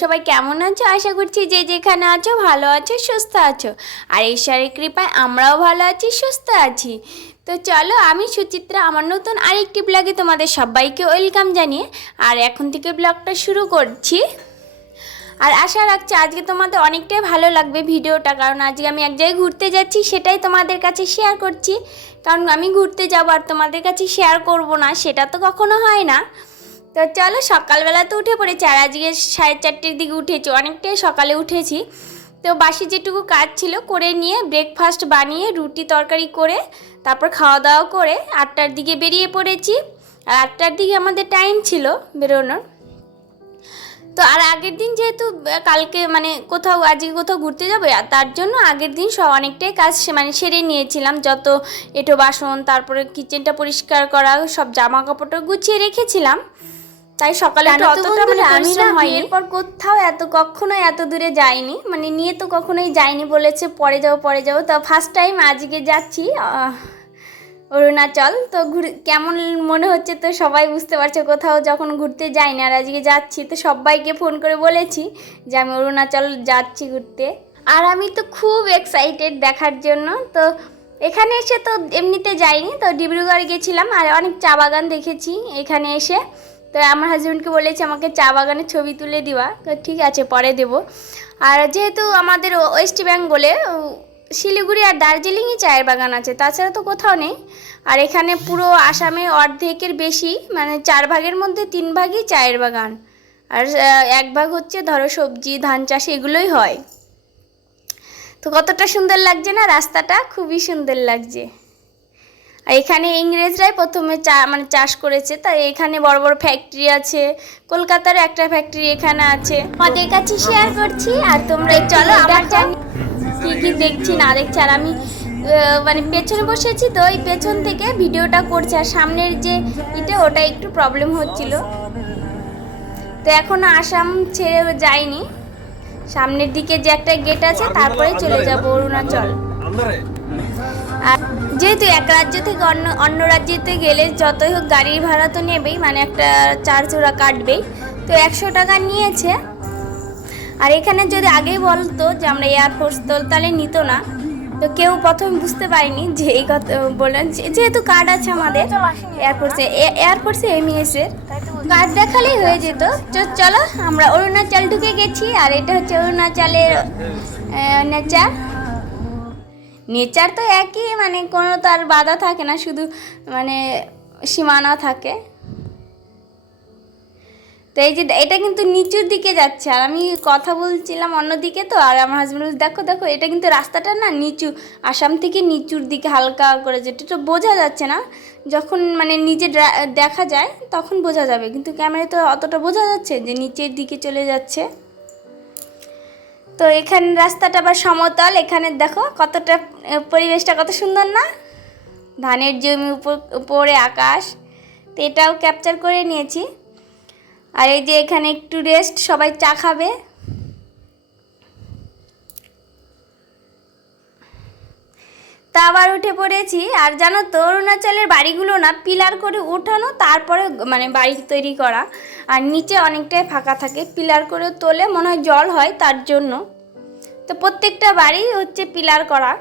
সবাই কেমন আছো? আশা করছি যে যেখানে আছো ভালো আছো, সুস্থ আছো। আর ঈশ্বরের কৃপায় আমরাও ভালো আছি, সুস্থ আছি। তো চলো, আমি সুচিত্রা, আমার নতুন আরেকটি ব্লগে তোমাদের সবাইকে ওয়েলকাম জানিয়ে আর এখন থেকে ব্লগটা শুরু করছি। আর আশা রাখছি আজকে তোমাদের অনেকটাই ভালো লাগবে ভিডিওটা, কারণ আজকে আমি এক জায়গায় ঘুরতে যাচ্ছি, সেটাই তোমাদের কাছে শেয়ার করছি। কারণ আমি ঘুরতে যাব আর তোমাদের কাছে শেয়ার করব না, সেটা তো কখনো হয় না। তো চলো সকালবেলা তো উঠে পড়েছি, আর আজকে সাড়ে চারটের দিকে উঠেছি। অনেকটাই সকালে উঠেছি। তো বাসি যেটুকু কাজ ছিল করে নিয়ে ব্রেকফাস্ট বানিয়ে, রুটি তরকারি করে, তারপর খাওয়া দাওয়া করে আটটার দিকে বেরিয়ে পড়েছি। আর আটটার দিকে আমাদের টাইম ছিল বেরোনোর। তো আর আগের দিন যেহেতু কালকে মানে কোথাও, আজকে কোথাও ঘুরতে যাবে, আর তার জন্য আগের দিন সব অনেকটাই কাজ মানে সেরে নিয়েছিলাম। যত এটো বাসন, তারপরে কিচেনটা পরিষ্কার করা, সব জামা কাপড়টা গুছিয়ে রেখেছিলাম। তাই সকালে অতটা মানে আমি না এরপর কোথাও এত কখনো এত দূরে যাইনি মানে নিয়ে তো কখনোই যাইনি বলেছে পরে যাব পরে যাব। তো ফার্স্ট টাইম আজকে যাচ্ছি অরুণাচল। তো ঘুরে কেমন মনে হচ্ছে তো সবাই বুঝতে পারছে কোথাও যখন ঘুরতে যাই না আর আজকে যাচ্ছি তো সবাইকে ফোন করে বলেছি যে আমি অরুণাচল যাচ্ছি ঘুরতে। আর আমি তো খুব এক্সাইটেড দেখার জন্য তো এখানে এসে তো এমনিতে যাইনি তো ডিব্রুগড় গেছিলাম আর অনেক চা বাগান দেখেছি এখানে এসে। তো আমার হাজব্যান্ডকে বলেছি, আমাকে চা বাগানের ছবি তুলে তো ঠিক আছে, পরে দেব। আর যেহেতু আমাদের ওয়েস্ট বেঙ্গলে শিলিগুড়ি আর দার্জিলিংই চায়ের বাগান আছে, তাছাড়া তো কোথাও নেই। আর এখানে পুরো আসামে অর্ধেকের বেশি মানে চার ভাগের মধ্যে তিন ভাগই চায়ের বাগান। আর এক ভাগ হচ্ছে ধরো সবজি, ধান চাষ, এগুলোই হয়। তো কতটা সুন্দর লাগছে না? রাস্তাটা খুবই সুন্দর লাগছে। আর এখানে ইংরেজরাই প্রথমে চা মানে চাষ করেছে তাই এখানে বড় বড় ফ্যাক্টরি আছে কলকাতার একটা ফ্যাক্টরি এখানে আছে। আমাদের কাছে শেয়ার করছি আর তোমরা চলো আমার জানি কি কি দেখছি না দেখছি আর আমি মানে পেছনে বসেছি তো ওই পেছন থেকে ভিডিওটা করছি আর সামনের যে এটা ওটা একটু প্রবলেম হচ্ছিল। তো এখনও আসাম ছেড়ে যাইনি। সামনের দিকে যে একটা গেট আছে তারপরে চলে যাব অরুণাচল। আর যেহেতু এক রাজ্য থেকে অন্য অন্য রাজ্যেতে গেলে যতই হোক গাড়ির ভাড়া তো নেবেই মানে একটা চার্জ ওরা কাটবেই তো একশো টাকা নিয়েছে। আর এখানে যদি আগেই বলতো যে আমরা এয়ারফোর্স তো তাহলে নিত না। তো কেউ প্রথমে বুঝতে পারিনি যে এই কথা বললেন। যেহেতু কার্ড আছে আমাদের এয়ারফোর্সে এয়ারফোর্সে এমইএসের কার্ড দেখালেই হয়ে যেত। তো চলো আমরা অরুণাচল ঢুকে গেছি। আর এটা হচ্ছে অরুণাচলের নেচার নেচার তো একই মানে কোনো তো আর বাধা থাকে না, শুধু মানে সীমানা থাকে। তো এই যে এটা কিন্তু নিচুর দিকে যাচ্ছে, আর আমি কথা বলছিলাম অন্যদিকে তো, আর আমার হাজব্যান্ড দেখো দেখো, এটা কিন্তু রাস্তাটা না নিচু, আসাম থেকে নিচুর দিকে হালকা করে যেটা তো বোঝা যাচ্ছে না, যখন মানে নিজে দেখা যায়, তখন বোঝা যাবে, কিন্তু ক্যামেরায় তো অতটা বোঝা যাচ্ছে যে নিচের দিকে চলে যাচ্ছে। তো এখানে রাস্তাটা আবার সমতল, এখানে দেখো কতটা পরিবেশটা কত সুন্দর না? ধানের জমি উপর আকাশ, তো এটাও ক্যাপচার করে নিয়েছি। আর এই যে এখানে একটু রেস্ট সবাই চা খাবে। তা আবার উঠে পড়েছি। আর জানো তো অরুণাচলের বাড়িগুলো না পিলার করে ওঠানো তারপরে মানে বাড়ি তৈরি করা। আর নিচে অনেকটাই ফাঁকা থাকে পিলার করে তোলে মনে হয় জল হয় তার জন্য। তো প্রত্যেকটা বাড়ি হচ্ছে পিলার করা।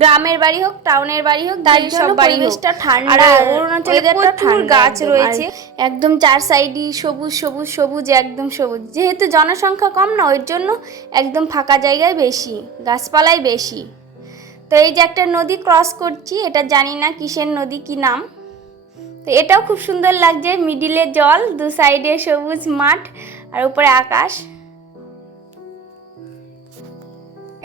গ্রামের বাড়ি হোক টাউনের বাড়ি হোক তার সব বাড়ি। পরিবেশটা ঠান্ডা, আর অরুণাচলে প্রচুর গাছ রয়েছে। একদম চার সাইডই সবুজ সবুজ সবুজ একদম সবুজ। যেহেতু জনসংখ্যা কম না ওই জন্য একদম ফাঁকা জায়গায় বেশি গাছপালাই বেশি। তো এই যে একটা নদী ক্রস করছি, এটা জানি না কিসের নদী, কি নাম। তো এটাও খুব সুন্দর লাগছে মিডিলে জল, দু সাইডে সবুজ মাঠ, আর উপরে আকাশ।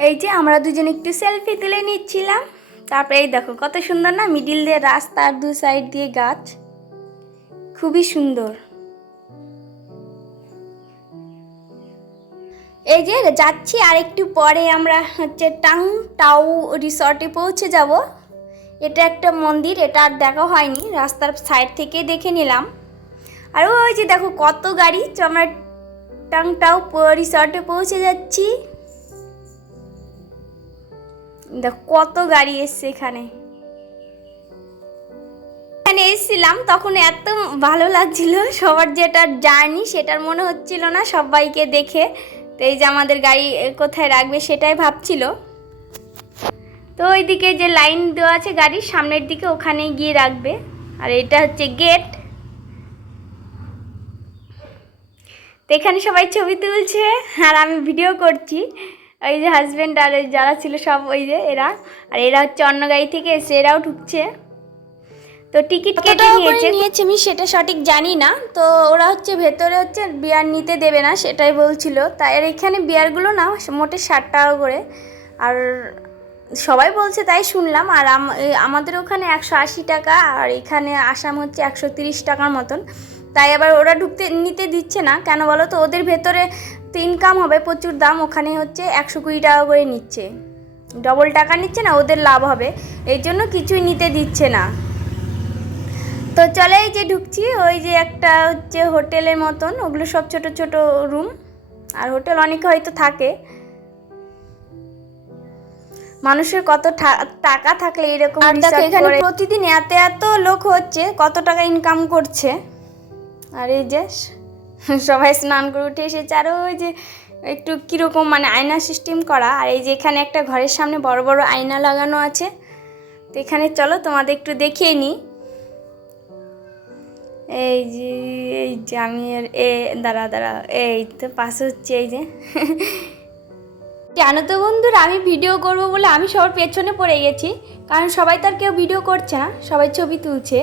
এই যে আমরা দুজন একটু সেলফি তুলে নিচ্ছিলাম। তারপরে এই দেখো, কত সুন্দর না মিডিল দিয়ে রাস্তা আর দু সাইড দিয়ে গাছ। খুবই সুন্দর। এই যে যাচ্ছি, আর একটু পরে আমরা হচ্ছে টাং টাউ রিসর্টে পৌঁছে যাব। এটা একটা মন্দির, এটা আর দেখা হয়নি, রাস্তার সাইড থেকে দেখে নিলাম। আর ওই যে দেখো কত গাড়ি আমরা টাং টাউ রিসর্টে পৌঁছে যাচ্ছি। দেখো কত গাড়ি এসছে এখানে। এখানে এসেছিলাম, তখন এত ভালো লাগছিল, সবার যেটা জার্নি সেটার মনে হচ্ছিল না, সবাইকে দেখে। তো এই যে আমাদের গাড়ি কোথায় রাখবে সেটাই ভাবছিল। তো ওইদিকে যে লাইন দেওয়া আছে গাড়ির সামনের দিকে ওখানে গিয়ে রাখবে। আর এটা হচ্ছে গেট। তো এখানে সবাই ছবি তুলছে, আর আমি ভিডিও করছি। ওই যে হাজব্যান্ড আর যারা ছিল সব ওই যে এরা। আর এরা হচ্ছে অন্য গাড়ি থেকে এসে এরাও ঢুকছে। তো টিকিট কেটে নিয়েছে। নিয়েছে আমি সেটা সঠিক জানি না। তো ওরা হচ্ছে ভেতরে হচ্ছে বিয়ার নিতে দেবে না সেটাই বলছিল। তাই আর এখানে বিয়ারগুলো না মোটে ষাট টাকা করে। আর সবাই বলছে তাই শুনলাম। আর আম- আমাদের ওখানে একশো আশি টাকা আর এখানে আসাম হচ্ছে একশো তিরিশ টাকার মতন। তাই আবার ওরা ঢুকতে নিতে দিচ্ছে না। কেন বলো তো? ওদের ভেতরে তো ইনকাম হবে প্রচুর দাম ওখানে হচ্ছে একশো কুড়ি টাকা করে নিচ্ছে। ডবল টাকা নিচ্ছে না ওদের লাভ হবে। এই জন্য কিছুই নিতে দিচ্ছে না। তো চলে এই যে ঢুকছি ওই যে একটা হচ্ছে হোটেলের মতন ওগুলো সব ছোট ছোট রুম। আর হোটেল অনেকে হয়তো থাকে। মানুষের কত টাকা থাকলে এরকম এখানে প্রতিদিন এত এত লোক হচ্ছে কত টাকা ইনকাম করছে। আর এই যে সবাই স্নান করে উঠে এসেছে। আর ওই যে একটু কীরকম মানে আয়না সিস্টেম করা। আর এই যে এখানে একটা ঘরের সামনে বড় বড় আয়না লাগানো আছে। তো এখানে চলো তোমাদের একটু দেখিয়ে নিই। এই যে এই যে আমি আর এ, দাঁড়া দাঁড়া, এই তো পাশে হচ্ছে, এই যে। জানো তো বন্ধুরা, আমি ভিডিও করব বলে আমি সবার পেছনে পড়ে গেছি। কারণ সবাই তো আর কেউ ভিডিও করছে না, সবাই ছবি তুলছে।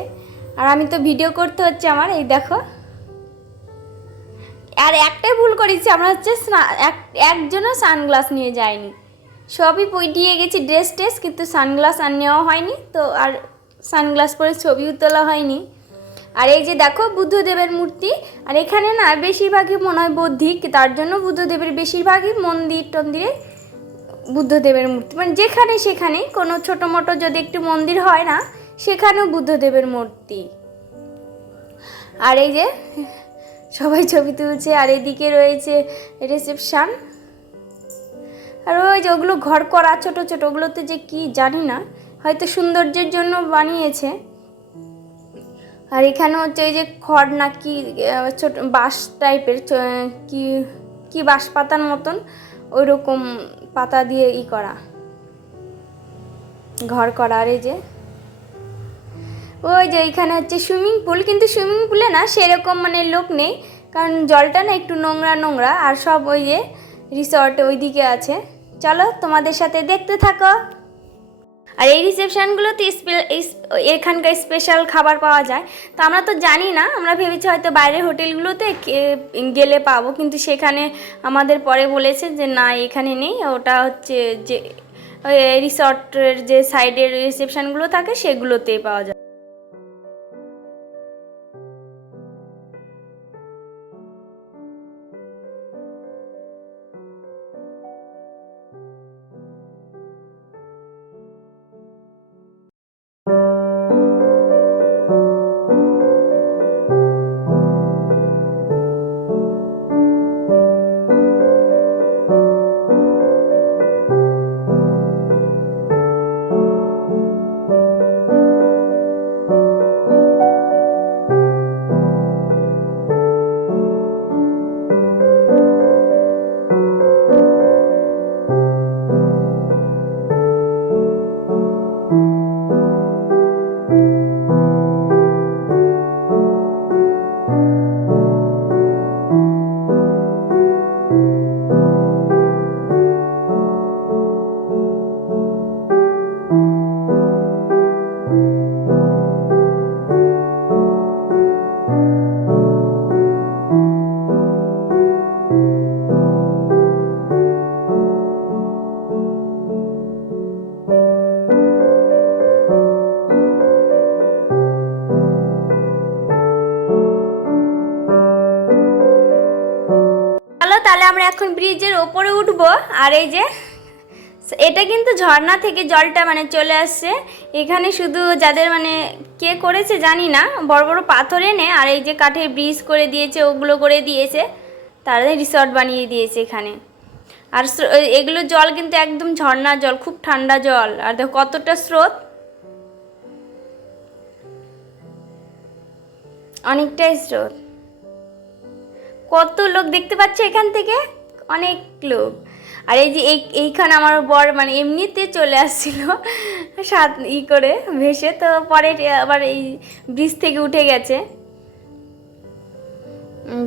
আর আমি তো ভিডিও করতে হচ্ছে আমার, এই দেখো। আর একটাই ভুল করেছি, আমরা হচ্ছে একজনও সানগ্লাস নিয়ে যাইনি। সবই পইটিয়ে গেছি ড্রেস ট্রেস কিন্তু সানগ্লাস আর নেওয়া হয়নি, তো আর সানগ্লাস পরে ছবিও তোলা হয়নি। আর এই যে দেখো বুদ্ধদেবের মূর্তি, আর এখানে না বেশিরভাগই মনে হয় বৌদ্ধিক, তার জন্য বুদ্ধদেবের বেশিরভাগই মন্দির টন্দিরে বুদ্ধদেবের মূর্তি। মানে যেখানে সেখানেই কোনো ছোটো মোটো যদি একটু মন্দির হয় না, সেখানেও বুদ্ধদেবের মূর্তি। আর এই যে সবাই ছবি তুলছে, আর এদিকে রয়েছে রিসেপশান আর ওই যে ওগুলো ঘর করা ছোটো ছোট, ওগুলোতে যে কি জানি না, হয়তো সৌন্দর্যের জন্য বানিয়েছে। আর এখানে হচ্ছে ওই যে খড় না কি ছোট বাঁশ টাইপের কি কি বাঁশ পাতার মতন ওই রকম পাতা দিয়ে ই করা। ঘর করা আর এই যে। ওই যে এখানে হচ্ছে সুইমিং পুল, কিন্তু সুইমিং পুলে না সেরকম মানে লোক নেই, কারণ জলটা না একটু নোংরা নোংরা আর সব ওই যে রিসর্ট ওইদিকে আছে। চলো তোমাদের সাথে দেখতে থাকো। আর এই রিসেপশানগুলোতে স্পে- এখানকার স্পেশাল খাবার পাওয়া যায়। তো আমরা তো জানি না, আমরা ভেবেছি হয়তো বাইরের হোটেলগুলোতে গেলে পাবো, কিন্তু সেখানে আমাদের পরে বলেছে যে, না, এখানে নেই। ওটা হচ্ছে যে রিসর্টের যে সাইডের রিসেপশানগুলো থাকে সেগুলোতেই পাওয়া যায়। এই যে, এটা কিন্তু ঝর্ণা থেকে জলটা মানে চলে আসছে। এখানে শুধু যাদের মানে কে করেছে জানি না, বড় বড় পাথর এনে আর এই যে কাঠের ব্রিজ করে দিয়েছে, ওগুলো করে দিয়েছে তারা রিসর্ট বানিয়ে দিয়েছে এখানে। আর এগুলো জল কিন্তু একদম ঝর্ণার জল, খুব ঠান্ডা জল। আর দেখো কতটা স্রোত। অনেকটাই স্রোত। কত লোক দেখতে পাচ্ছে এখান থেকে? অনেক লোক। আর এই যে এই এইখানে আমার বর মানে এমনিতে চলে আসছিল সাত ই করে ভেসে, তো পরে আবার এই ব্রিজ থেকে উঠে গেছে।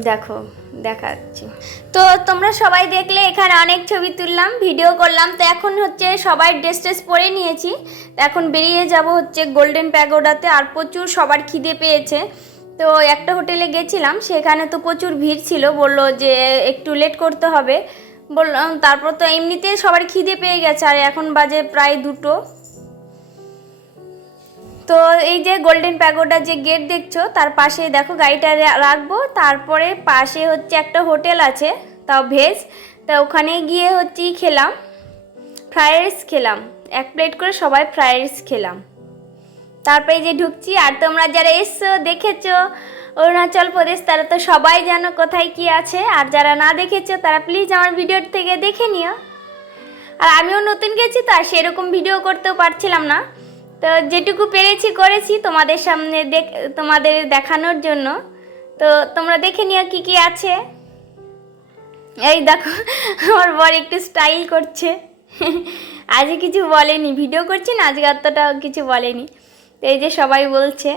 দেখো, দেখাচ্ছি। তো তোমরা সবাই দেখলে এখানে অনেক ছবি তুললাম, ভিডিও করলাম। তো এখন হচ্ছে সবাই ড্রেস ট্রেস পরে নিয়েছি। এখন বেরিয়ে যাব হচ্ছে গোল্ডেন প্যাগোডাতে আর প্রচুর সবার খিদে পেয়েছে। তো একটা হোটেলে গেছিলাম, সেখানে তো প্রচুর ভিড় ছিল, বলল যে একটু লেট করতে হবে। বললাম, তারপর তো এমনিতে সবার খিদে পেয়ে গেছে, আর এখন বাজে প্রায় দুটো। তো এই যে গোল্ডেন প্যাগোডার যে গেট দেখছ, তার পাশে দেখো গাড়িটা রাখব, তারপরে পাশে হচ্ছে একটা হোটেল আছে, তাও ভেজ। তা ওখানে গিয়ে হচ্ছে খেলাম ফ্রায়েড রাইস খেলাম। এক প্লেট করে সবাই ফ্রায়েড রাইস খেলাম। তারপরে যে ঢুকছি, আর তোমরা যারা এসছো, দেখেছ অরুণাচল প্রদেশ, তারা তো সবাই জানো কোথায় কি আছে। আর যারা না দেখেছ, তারা প্লিজ আমার ভিডিওর থেকে দেখে নিও। আর আমিও নতুন গেছি, তো আর সেরকম ভিডিও করতেও পারছিলাম না। তো যেটুকু পেরেছি, করেছি তোমাদের সামনে দেখ, তোমাদের দেখানোর জন্য। তো তোমরা দেখে নিও কি কি আছে। এই দেখো, আমার বর একটু স্টাইল করছে। আজ কিছু বলেনি ভিডিও করছি না, আজকে অতটা কিছু বলেনি। তো এই যে সবাই বলছে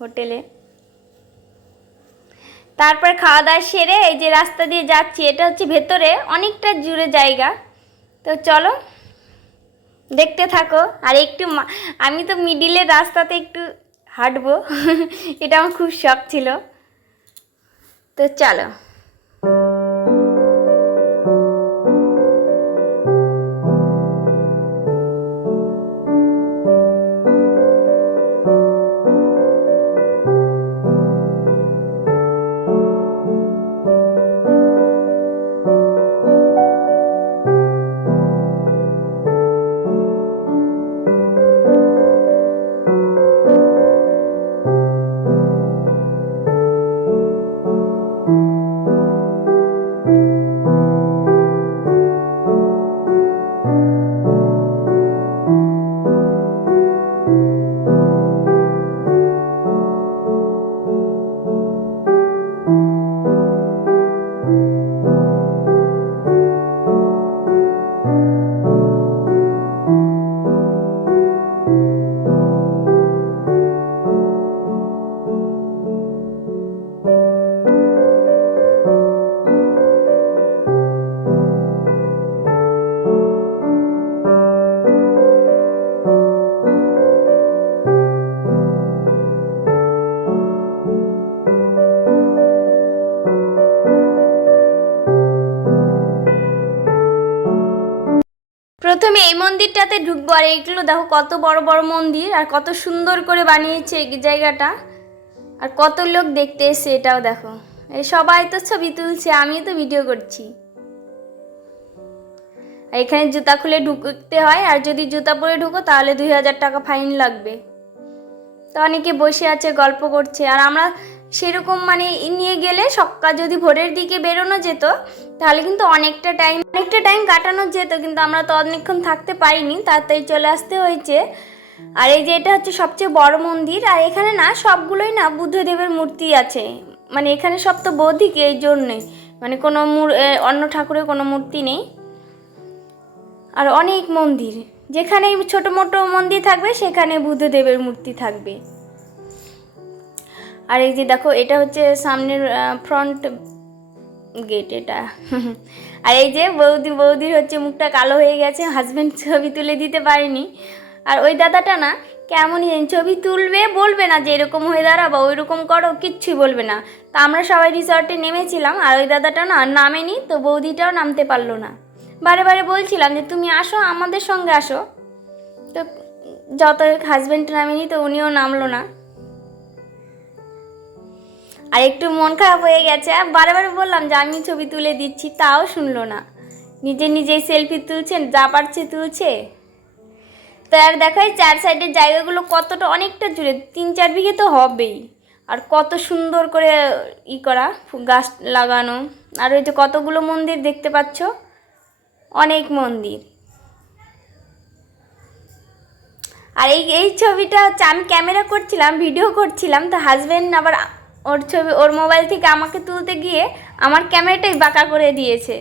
হোটেলে। তারপর খাওয়া দাওয়া সেরে এই যে রাস্তা দিয়ে যাচ্ছি, এটা হচ্ছে ভেতরে অনেকটা জুড়ে জায়গা। তো চলো, দেখতে থাকো। আর একটু আমি তো মিডিলের রাস্তাতে একটু হাঁটবো। এটা আমার খুব শখ ছিল। তো চলো। মন্দিরটাতে ঢুকবো। আর এইগুলো দেখো কত বড় বড় মন্দির আর কত সুন্দর করে বানিয়েছে এই জায়গাটা। আর কত লোক দেখতে এসছে এটাও দেখো। সবাই তো ছবি তুলছে, আমিও তো ভিডিও করছি। এখানে জুতা খুলে ঢুকতে হয়, আর যদি জুতা পরে ঢুকো তাহলে দুই হাজার টাকা ফাইন লাগবে। তো অনেকে বসে আছে, গল্প করছে, আর আমরা সেরকম মানে নিয়ে গেলে সকাল যদি ভোরের দিকে বেরোনো যেত, তাহলে কিন্তু অনেকটা টাইম অনেকটা টাইম কাটানো যেত, কিন্তু আমরা তো অনেকক্ষণ থাকতে পারিনি তাড়াতাড়ি চলে আসতে হয়েছে। আর এই যে এটা হচ্ছে সবচেয়ে বড় মন্দির, আর এখানে না সবগুলোই না বুদ্ধদেবের মূর্তি আছে। মানে এখানে সব তো বৌদ্ধিক এই জন্যে মানে কোনো অন্য ঠাকুরের কোনো মূর্তি নেই। আর অনেক মন্দির, যেখানে ছোট মোটো মন্দির থাকবে, সেখানে বুদ্ধদেবের মূর্তি থাকবে। আর এই যে দেখো, এটা হচ্ছে সামনের ফ্রন্ট গেট এটা। আর এই যে বৌদি, বৌদির হচ্ছে মুখটা কালো হয়ে গেছে হাজব্যান্ড ছবি তুলে দিতে পারেনি। আর ওই দাদাটা না কেমনই জানি ছবি তুলবে, বলবে না যে এরকম হয়ে দাঁড়াবো ওই রকম করো, কিচ্ছুই বলবে না। তা আমরা সবাই রিসর্টে নেমেছিলাম, আর ওই দাদাটা না নামেনি, তো বৌদিটাও নামতে পারল না। বারে বারে বলছিলাম যে, তুমি আসো, আমাদের সঙ্গে আসো। তো যত হাজব্যান্ড নামেনি, তো উনিও নামলো না। আর একটু মন খারাপ হয়ে গেছে, আর বারে বারে বললাম যে আমি ছবি তুলে দিচ্ছি, তাও শুনলো না। নিজে নিজেই সেলফি তুলছেন যা পারছে তুলছে। তো আর দেখো চার সাইডের জায়গাগুলো কতটা, অনেকটা জুড়ে, তিন চার বিঘে তো হবেই। আর কত সুন্দর করে ই করা গাছ লাগানো। আর ওই যে কতগুলো মন্দির দেখতে পাচ্ছ? অনেক মন্দির। আর এই এই ছবিটা হচ্ছে, আমি ক্যামেরা করছিলাম ভিডিও করছিলাম, তো হাজব্যান্ড আবার ওর ছবি, ওর মোবাইল থেকে আমাকে তুলতে গিয়ে আমার ক্যামেরাটাই বাঁকা করে দিয়েছে।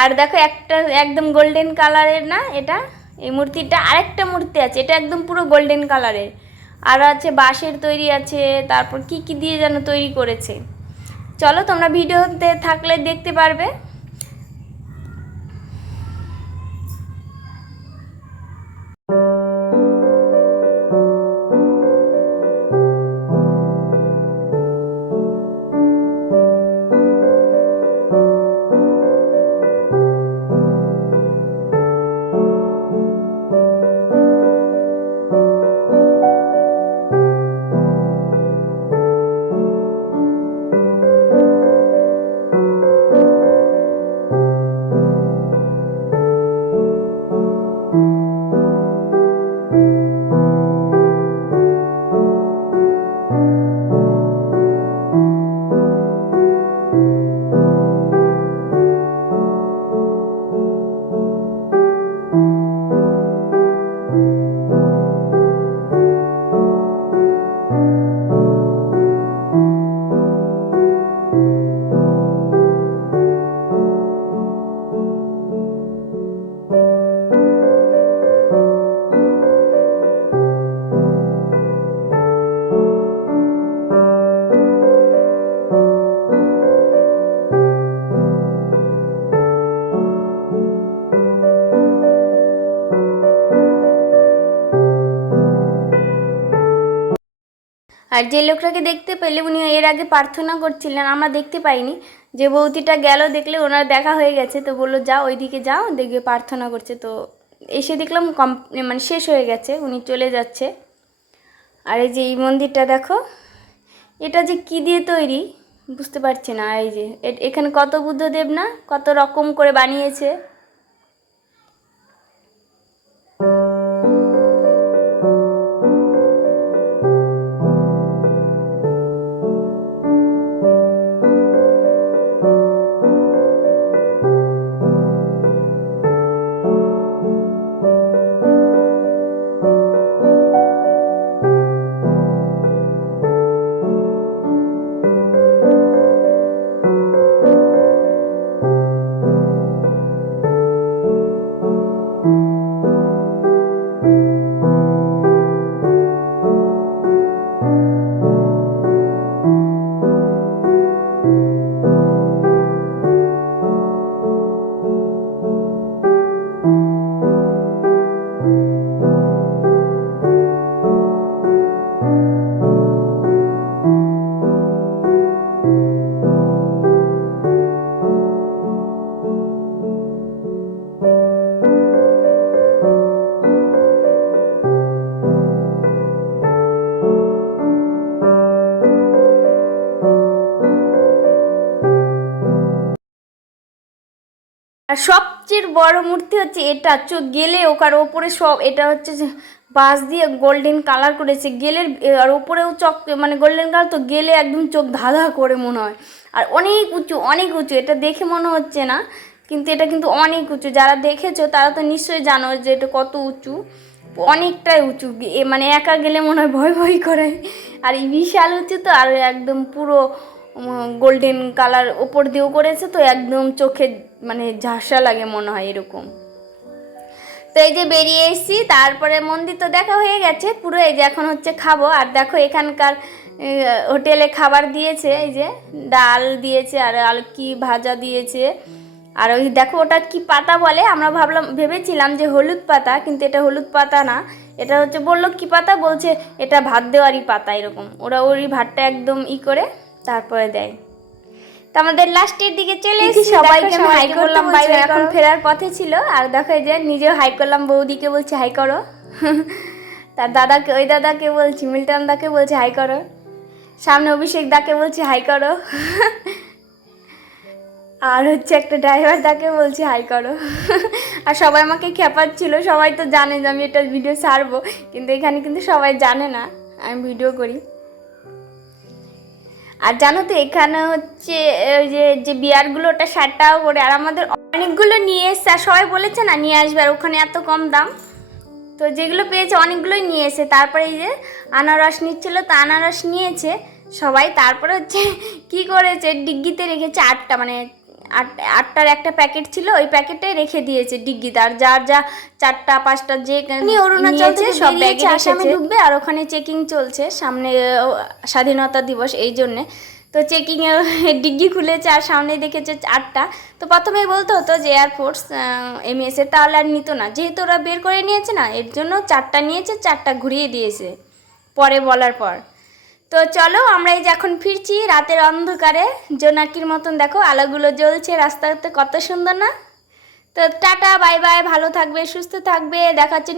আর দেখো একটা একদম গোল্ডেন কালারের না এটা? এই মূর্তিটা আরেকটা মূর্তি আছে, এটা একদম পুরো গোল্ডেন কালারের আর আছে বাঁশের তৈরি আছে, তারপর কি কি দিয়ে যেন তৈরি করেছে। চলো তোমরা ভিডিওতে থাকলে দেখতে পারবে। আর যে লোকটাকে দেখতে পেলে উনি এর আগে প্রার্থনা করছিলেন, আমরা দেখতে পাইনি। যে বৌদিটা গেল দেখলে ওনার দেখা হয়ে গেছে, তো বলল, যাও ওইদিকে যাও, দেখবে প্রার্থনা করছে। তো এসে দেখলাম কম মানে শেষ হয়ে গেছে, উনি চলে যাচ্ছে। আর এই যে এই মন্দিরটা দেখো, এটা যে কি দিয়ে তৈরি, বুঝতে পারছি না। এই যে এখানে কত বুদ্ধদেব না, কত রকম করে বানিয়েছে। মূর্তি হচ্ছে এটা। চোখ গেলে ওকার ওপরে সব, এটা হচ্ছে বাঁশ দিয়ে গোল্ডেন কালার করেছে। গেলের আর ওপরেও চক মানে গোল্ডেন কালার তো গেলে একদম চোখ ধাঁধা করে মনে হয়। আর অনেক উঁচু অনেক উঁচু, এটা দেখে মনে হচ্ছে না, কিন্তু এটা কিন্তু অনেক উঁচু। যারা দেখেছ, তারা তো নিশ্চয়ই জানো যে এটা কত উঁচু। অনেকটাই উঁচু মানে একা গেলে মনে হয় ভয় ভয় করে। আর এই বিশাল উঁচু তো আর একদম পুরো গোল্ডেন কালার ওপর দিয়েও করেছে তো একদম চোখে মানে ঝাসা লাগে মনে হয় এরকম। তো এই যে বেরিয়ে এসেছি, তারপরে মন্দির তো দেখা হয়ে গেছে, পুরো এই যে এখন হচ্ছে খাব। আর দেখো এখানকার হোটেলে খাবার দিয়েছে, এই যে ডাল দিয়েছে, আর আর কি ভাজা দিয়েছে। আর ওই দেখো ওটা কি পাতা বলে? আমরা ভাবলাম, ভেবেছিলাম যে হলুদ পাতা, কিন্তু এটা হলুদ পাতা না। এটা হচ্ছে বলল, কি পাতা? বলছে, এটা ভাত দেওয়ারই পাতা, এরকম। ওরা ওই ভাতটা একদম ই করে তারপরে দেয়। তো আমাদের লাস্টের দিকে চলে এসেছি। সবাইকে আমি হাই করলাম বাইরে এখন ফেরার পথে ছিল। আর দেখো যে নিজেও হাই করলাম বৌদিকে বলছি হাই করো। তার দাদাকে ওই দাদাকে বলছি মিল্টন দাকে বলছি হাই করো। সামনে অভিষেক দাকে বলছি হাই করো। আর হচ্ছে একটা ড্রাইভার দাকে বলছি হাই করো। আর সবাই আমাকে খেপাচ্ছিল সবাই তো জানে যে আমি এটা ভিডিও ছাড়বো কিন্তু এখানে কিন্তু সবাই জানে না আমি ভিডিও করি। আর জানো তো, এখানে হচ্ছে যে যে বিয়ারগুলো, ওটা ষাট টাকা করে আর আমাদের অনেকগুলো নিয়ে এসছে, আর সবাই বলেছে না নিয়ে আসবে, আর ওখানে এত কম দাম। তো যেগুলো পেয়েছে, অনেকগুলোই নিয়ে এসে, তারপরে এই যে আনারস নিচ্ছিলো, তো আনারস নিয়েছে সবাই। তারপরে হচ্ছে, কি করেছে, ডিগ্গিতে রেখেছে আটটা মানে আট আটটার একটা প্যাকেট ছিল ওই প্যাকেটে রেখে দিয়েছে ডিগ্গিতে তার যার যা চারটা পাঁচটা যে অরুণাচল সব ব্যাগে আসামে ঢুকবে আর ওখানে চেকিং চলছে সামনে স্বাধীনতা দিবস এই জন্যে। তো চেকিংয়ে ডিগ্গি খুলেছে আর সামনে দেখেছে আটটা। তো প্রথমেই বলতে হতো যে এয়ারফোর্স এম এস এর তাহলে আর নিত না। যেহেতু ওরা বের করে নিয়েছে না এর জন্য চারটা নিয়েছে চারটা ঘুরিয়ে দিয়েছে পরে বলার পর। তো চলো আমরা এই যে এখন ফিরছি রাতের অন্ধকারে। জোনাকির মতন দেখো, আলোগুলো জ্বলছে রাস্তাতে কত সুন্দর না? তো টাটা, বাই বাই, ভালো থাকবে, সুস্থ থাকবে, দেখাচ্ছি